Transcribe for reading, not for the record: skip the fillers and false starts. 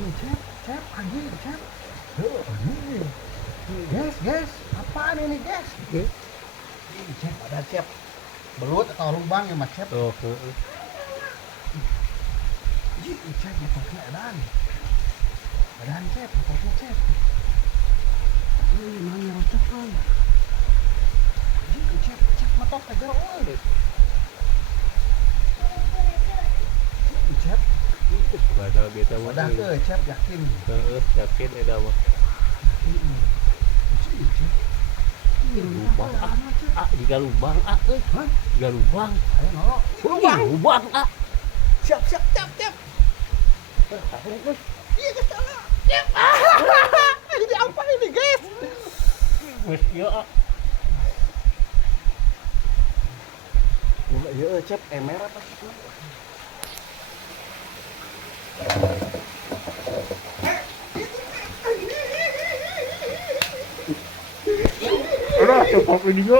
Cep, lagi, cep. Tuh, ini. Guys, apaan ini, guys? Ini cep, ada cep. Belut atau lubang ya, Mas, cep? Oh, Ini cep, motornya edan. Edan, cep, motornya cep. Ini mana rocok, kan? Ini cep, motor kejar, oi. Ini cep. Padahal kita mah. Wadah ke, cep, yakin. Yakin ada mah. Ini cep. Lubang jika lubang Hah? jika lubang Ayo, nolok. lubang Siap. Iya, guys, salah. Cep. Ini apa ini, guys? wes ya Iya, cep, merah apa sih? udah cukup video